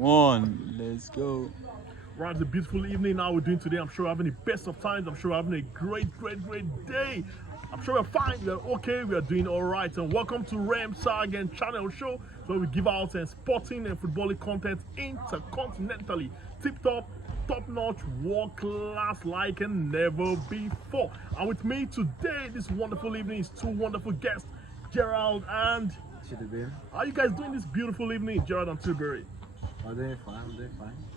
One, let's go. Right, it's a beautiful evening. How we're doing today. I'm sure we're having the best of times. I'm sure we're having a great day. I'm sure we're fine. We're okay. We are doing all right. And welcome to remsag and channel show, where we give out sporting and footballing content intercontinentally. Tip top notch, world class like never before. And with me today, this wonderful evening, is two wonderful guests, Gerald and. How are you guys doing this beautiful evening, Gerald and Tilbury? I'm doing fine.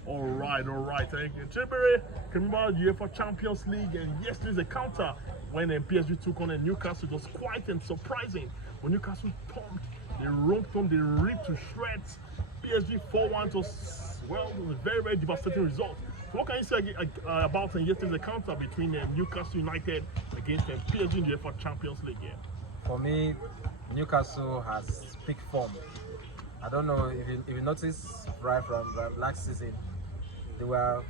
All right. Thank you. Tilbury, can remember the UEFA Champions League and yesterday's encounter when PSG took on Newcastle. It was quite surprising. When Newcastle pumped, they romped them, they ripped to shreds. PSG 4-1 it was a very devastating result. So what can you say about yesterday's encounter between Newcastle United against PSG in the UEFA Champions League? Yeah. For me, Newcastle has peak form. I don't know if you notice right from last season, they were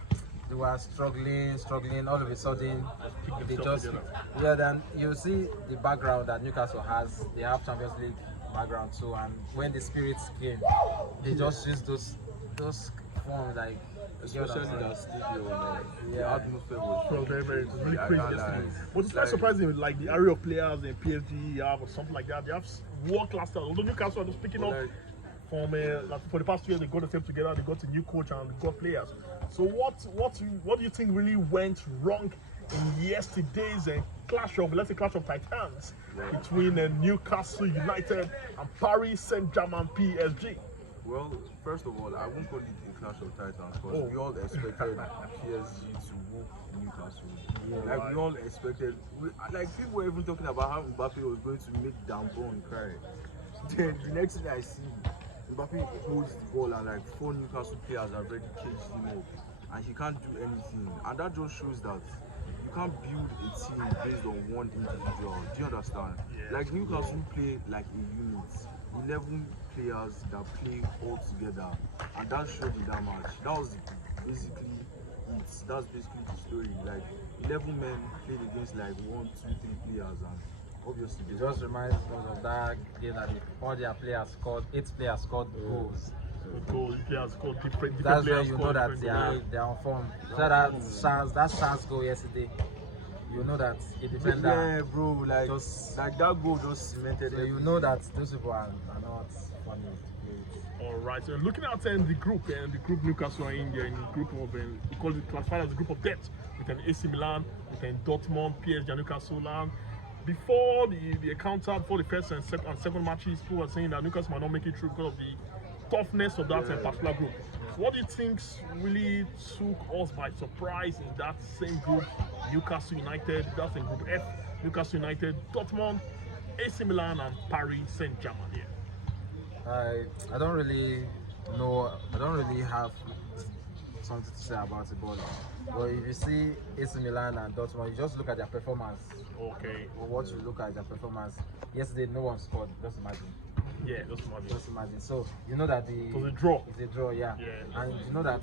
struggling. All of a sudden, they just Then you see the background that Newcastle has. They have Champions League background too, and when the spirits came, they just use those forms like. Especially that stadium, the atmosphere was very really crazy yesterday. But it's not like, surprising, like the area of players in PSG have or something like that. They have world class style. Although Newcastle are just picking up from for the past 2 years, they got themselves together. They got a new coach and got players. So what do you think really went wrong in yesterday's clash of titans between Newcastle United and Paris Saint-Germain PSG? Well, first of all, I won't call it a clash of titans because we all expected PSG to whoop Newcastle. We all expected. People were even talking about how Mbappe was going to make Dambon cry. Then the next thing I see, Mbappe holds the ball and 4 Newcastle players have already caged him up, and he can't do anything. And that just shows that you can't build a team based on one individual. Do you understand? Yeah. Newcastle play like a unit. 11 players that play all together, and that showed in that match. That was basically it. That's basically the story. 11 men played against 1, 2, 3 players, and obviously It just reminds us of that game that all their players scored. 8 players scored goals. Players scored different That's players when you know that they are on form. So that chance goal yesterday, you know that a defender. bro, that goal just cemented. So you know that those people are not funny to play with. All right. So looking at the group Newcastle are in there in the group of we call it classified as a group of death with an AC Milan, with an Dortmund, PSG, and Newcastle. And before the encounter, before the first and second matches, people were saying that Newcastle might not make it through because of the toughness of that particular group. So what do you think really took us by surprise in that same group? Newcastle United, that's in Group F. Newcastle United, Dortmund, AC Milan, and Paris Saint-Germain. Yeah. I don't really know. I don't really have something to say about it, but if you see AC Milan and Dortmund, you just look at their performance. Okay. Or what you look at their performance. Yesterday, no one scored. Just imagine. Yeah, just imagine. So you know that it was a draw. It's a draw, yeah. And you know that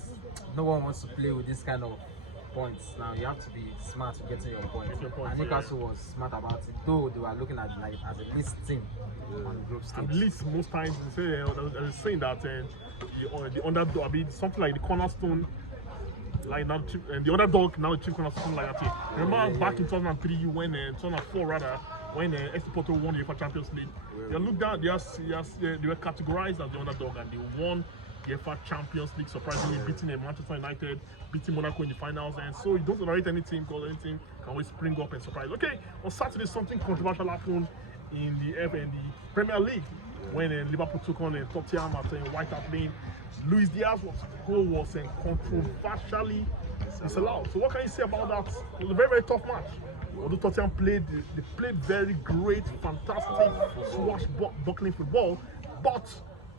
no one wants to play with this kind of points. Now you have to be smart to get to your point. And Newcastle was smart about it, though they were looking at as a least team on the group stage. At least most times they say they're saying that the underdog, I mean, something like the cornerstone. Now, and the underdog now the chief cornerstone like that. Remember back in 2003 when 2004 rather. When FC Porto won the UEFA Champions League, they looked down. They were categorized as the underdog, and they won the UEFA Champions League, surprisingly beating Manchester United, beating Monaco in the finals. And so it doesn't rate any team because any team can always spring up and surprise. Okay, on Saturday something controversial happened in the Premier League when Liverpool took on Tottenham at White Hart Lane. Luis Diaz's goal was controversially disallowed. So what can you say about that? It was a very tough match. Although Tottenham played very great, fantastic, swashbuckling football, but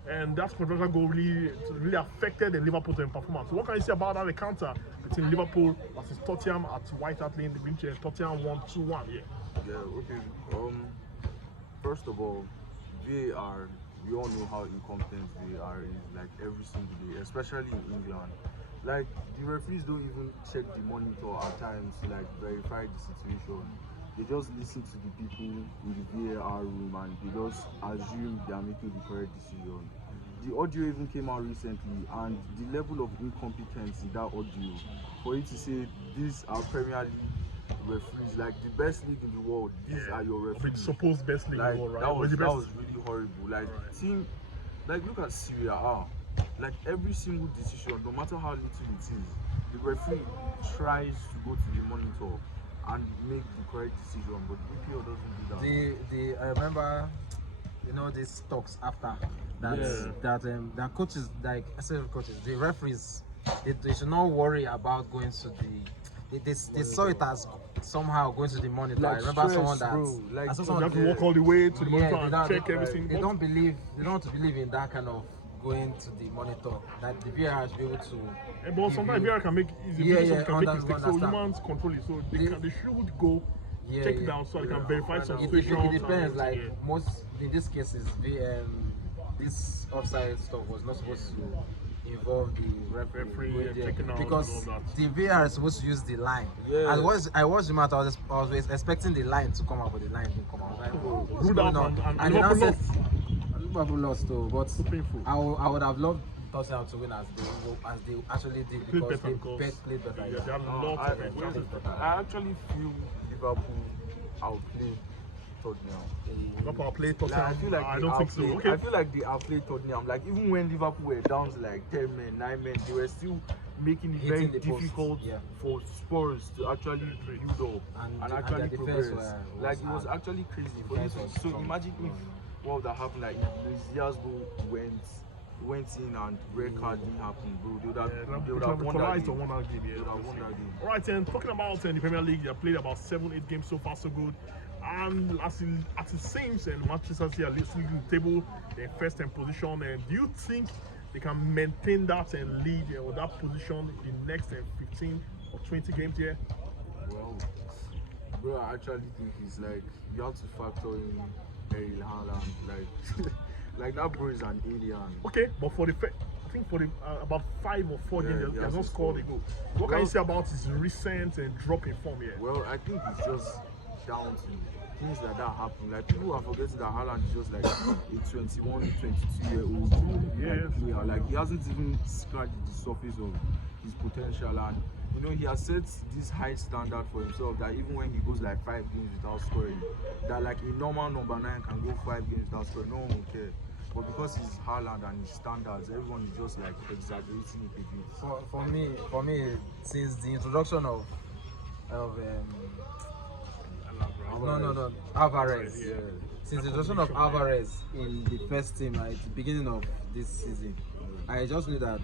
that controversial goal really affected the Liverpool's performance. So what can you say about that encounter between Liverpool versus Tottenham at White Hart Lane? Tottenham won 2-1. Yeah. Okay. First of all, VAR. We all know how incompetent VAR is every single day, especially in England. The referees don't even check the monitor at times to verify the situation. They just listen to the people in the VAR room and they just assume they are making the correct decision. the audio even came out recently, and the level of incompetence in that audio, for you to say these are Premier League referees, like the best league in the world, these are your Of referees. its supposed best league in Like the world, right? that Or was the that best. was really horrible. Like Right. team, like look at Syria. Like every single decision, no matter how little it is, the referee tries to go to the monitor and make the correct decision, but EPL doesn't do that. I remember, you know, these talks after that Yeah. that coaches, like I said, coaches, the referees, they should not worry about going to they saw it as somehow going to the monitor. I Like remember stress, someone that bro. Like I saw So you someone have to walk all the way to the monitor they and don't, check they, everything. they don't believe they don't want to believe in that kind of going to the monitor, that the VAR should be able to But give sometimes you- VR can make easy Yeah, yeah, can make understand. mistakes. So humans control it. So they should go Yeah, check yeah. down so they can Yeah, verify find some out. It situations. depends. and Like everything, most in these cases, this offside stuff was not supposed to involve the referee Referee, checking out because and all that. the VAR is supposed to use the line. Yeah. I watched the match. I was expecting the line to come out, but the line didn't come out. I was like, what's Ruled going out on? and they now Liverpool said Liverpool lost though, but Painful. I would have loved Tottenham to win as they actually did Played because better they because played better. yeah, they had Uh, lots I, of chances. I actually feel Liverpool outplayed Tottenham. Liverpool played Like, Tottenham. I feel like I they don't think so. outplayed- Okay. I feel like they outplayed Tottenham. Like even when Liverpool were down to like 10 men, 9 men, they were still making it very Hitting the post, difficult yeah. for Spurs to actually build up And and their actually defense progress. was Like it was hard. actually crazy. For Defense instance, was so strong. imagine if what would have happened, like if Luis Diaz went in and red card didn't happen, bro. They would have won that equalized game. on one game. They Yeah, would have won that game. all right, and talking about the Premier League, they have played about 7-8 games so far, so good. And as it seems, and Manchester City are leading the table, they're first in position. And do you think they can maintain that and lead or that position in the next 15 or 20 games here? Well, bro, I actually think it's like you have to factor in Erling Haaland. Like, like that bro is an alien. Okay, but for the I think for the about 5 or 4 Yeah, games, he he has has not to scored a score. goal. What can you Well- say about his recent drop in form here? Well, I think it's just down to things like that happen. Like people are forgetting that Haaland is just like a 21, 22-year-old Yes. player. Like he hasn't even scratched the surface of his potential, and you know he has set this high standard for himself that even when he goes like 5 games without scoring, that like a normal number 9 can go 5 games without scoring. No one will care. But because he's Haaland and his standards, everyone is just like exaggerating it a bit. For me, since the introduction of no Alvarez. Yeah. Since the introduction of Alvarez in the first team at the beginning of this season, I just knew that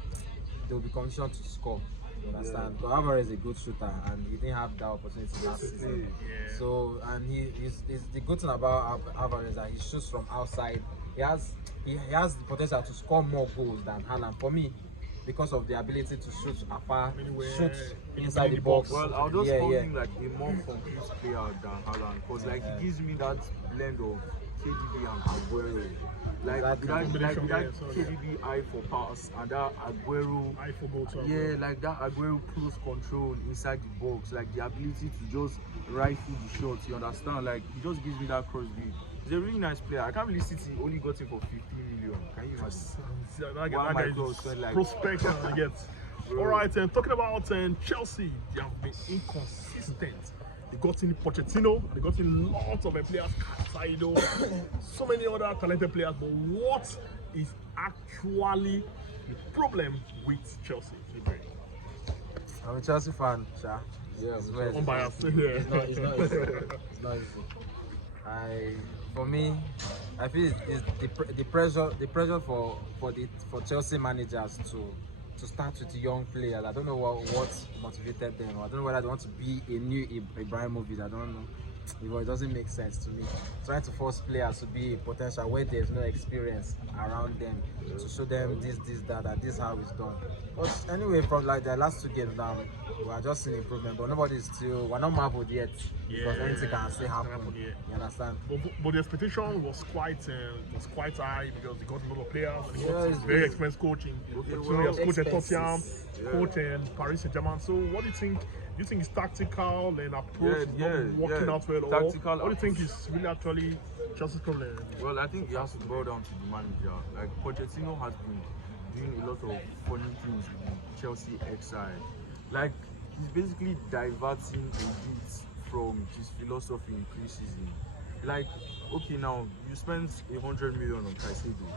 they will be conditioned to score. You understand? But Alvarez is a good shooter, and he didn't have that opportunity last season. Yeah. So, and he's the good thing about Alvarez is that he shoots from outside. He has the potential to score more goals than Haaland. For me, because of the ability to shoot afar, Anywhere, shoot in inside the the box. box. Well, I'll just yeah, call yeah. him like a more complete player than Haaland, because like he gives me that blend of KDB and Aguero. Like Exactly. that Combination, that yeah, sorry. KDB eye for pass and that Aguero. I forgot. Yeah, like that Aguero close control inside the box, like the ability to just rifle the shots. You understand? Like he just gives me that Crosby. He's a really nice player. I can't believe City only got him for 15 million. Can you imagine? That Why guy Michael is spent like- prospect and gets. Bro. All right, and talking about Chelsea, they have been inconsistent. They got in Pochettino, they got in lots of players, Casado, so many other talented players. But what is actually the problem with Chelsea? I'm a Chelsea fan, Sha. Yeah, It's very- Unbiased. Yeah. It's not easy. It's not easy. For me, I feel it's the pressure for Chelsea managers to start with young players. I don't know what motivated them. I don't know whether they want to be a new Ibrahimovic. I don't know. Because it doesn't make sense to me. Trying to force players to be a potential where there's no experience around them to show them this, that, and this how it's done. But anyway, from like the last 2 games now, we are just seeing improvement. But we're not marveled yet because Yeah. anything can still happen. Yeah. You understand? But the expectation was quite high because they got a lot of players. They got Yeah, a it's- very expensive coaching. Okay, So he has coached at expenses. Tottenham, Yeah. coached in Paris Saint-Germain. So what do you think? Do you think it's tactical and approach is not working out well? Or Tactical what do you think approach. is really actually Chelsea's problem. Well, I think it has to boil down to the manager. Like Pochettino has been doing a lot of funny things with Chelsea exile. Like he's basically diverting a bit from his philosophy in pre-season. Like, okay, now you spent 100 million on Caicedo,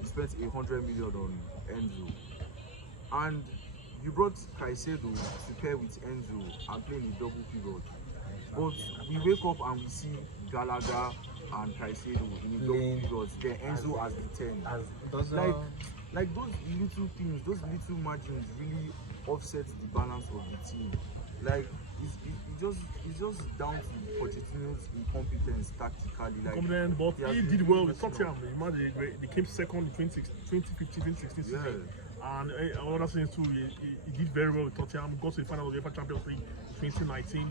you spent 100 million on Enzo, and you brought Caicedo to pair with Enzo and playing a double pivot. But we wake up and we see Gallagher and Caicedo in a double pivot, then Enzo as the 10. Like those little things, those little margins really offset the balance of the team. Like it's just down to Pochettino's incompetence tactically. Like, Confident, but he did well with Tottenham. Imagine they came second in 2015, 2016 season. And other things too, he did very well with Tottenham. Got to the final of the UEFA Champions League in 2019,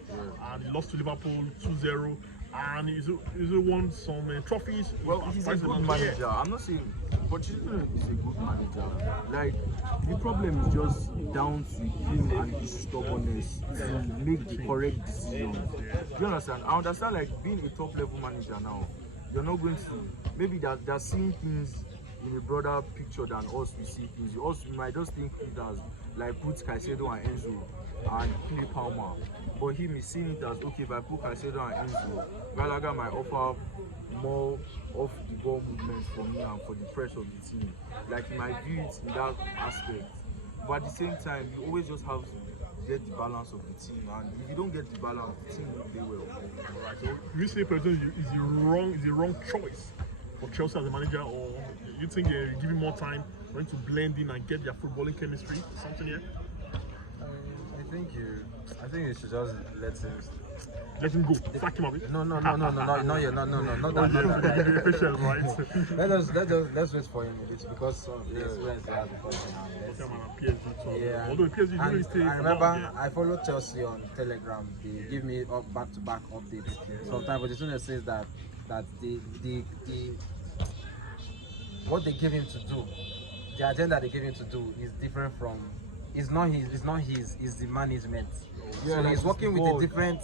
and he lost to Liverpool 2-0. And he's won some trophies. Well, he's a good manager. I'm not saying Pochettino is a good manager. Like, the problem is just down to him and his stubbornness to make the correct decisions. Do you understand? I understand, like, being a top level manager now, you're not going to, maybe they're seeing things in a broader picture than us we see things. We might just think it as like put Caicedo and Enzo and play Palmer. But him is seeing it as, okay, if I put Caicedo and Enzo, Gallagher might offer more off the ball movements for me and for the press of the team. Like, he might view it in that aspect. But at the same time, you always just have to get the balance of the team, and if you don't get the balance, the team won't play well. Right. So you say Pochettino is the wrong choice for Chelsea as a manager, or you think they're giving more time for him to blend in and get their footballing chemistry? Something here? I think you should just let him go. Sack him up. No, not yet. No, not that. Patient, right? Let's wait for him a bit because of the experience he has with Tottenham. Yeah. Although PSG really stay. I remember I follow Chelsea on Telegram. They give me back-to-back updates. Sometimes, but the student says that the what they give him to do, the agenda they give him to do is different from. It's not his the management. Yeah, so like he's working with a different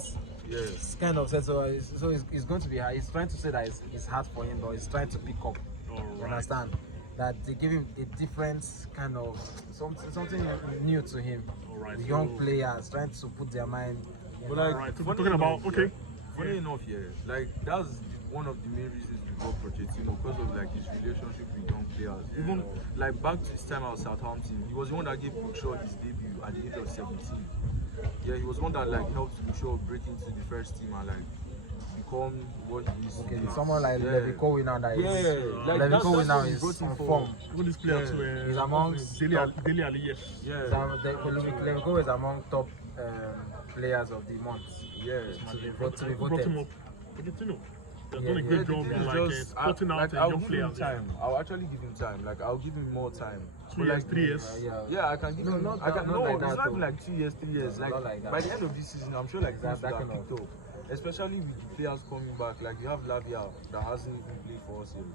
kind of sense. So it's going to be hard. He's trying to say that it's hard for him, but he's trying to pick up. You understand? That they give him a different kind of something new to him. The young players trying to put their mind. But like, so we're talking about funny enough, like that's one of the main reasons we got Pochettino, because of like his relationship with young players. Even like back to his time at Southampton, he was the one that gave Luke Shaw his debut at the age of 17. Yeah, he was one that like helped Luke Shaw break into the first team and like become what he is. Okay, someone like Levi Cohen now that Levi Cohen now is on form. Even this player too, he's amongst Dele Alli, yes. Levi Cohen is among top players of the month. To be voted. Brought him up. Pochettino. They've done a great job in spotting out young players. I'll actually give him time. Like, I'll give him more time. 2 years, 3 years. Yeah, I can give him. It's not even like 2 years, 3 years. Like by the end of this season, I'm sure like that would have picked up. Especially with the players coming back. Like you have Lavia that hasn't even played for us yet.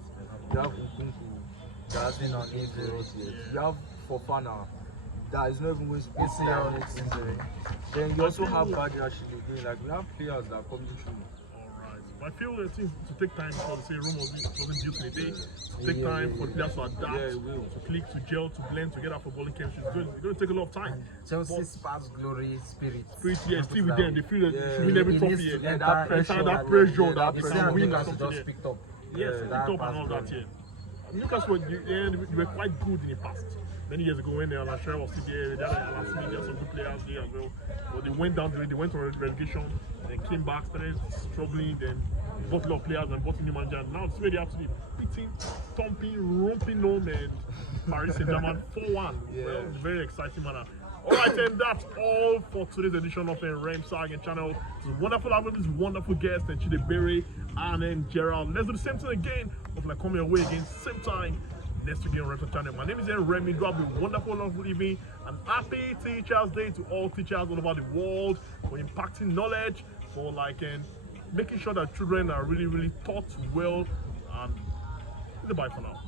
You have Nkunku that hasn't even played for us yet. You have Fofana that is not even going to play next season. Then you also have Badiashile again. Like we have players that are coming through. I feel that things to take time because say Rome wasn't built in a day. To take time for the players to adapt, to click, to gel, to blend together for footballing chemistry. It's going to take a lot of time. Chelsea's past glory spirit. Yeah, still with them. They feel that they should win every trophy. That pressure, that win or something. Just picked up. Yes, picked up and all that. Yeah. Newcastle they were quite good in the past. Many years ago when Alan Shearer was still there, they had Alan Smith, there some good players there as well. But they went down, they went on relegation, then came back, started struggling, then bought a lot of players and bought a new manager. Now it's where they have to be beating, thumping, romping home and Paris Saint-Germain 4-1. Well, it's a very exciting manner. Alright, and that's all for today's edition of remsag and channel. It's wonderful having this wonderful guest and Chidebere and then Gerald. Let's do the same thing again. Hopefully I come your way again, same time. Next week on Remsag channel. My name is Remy. Do have a wonderful evening and happy Teachers Day to all teachers all over the world for impacting knowledge, for like making sure that children are really taught well. And goodbye for now.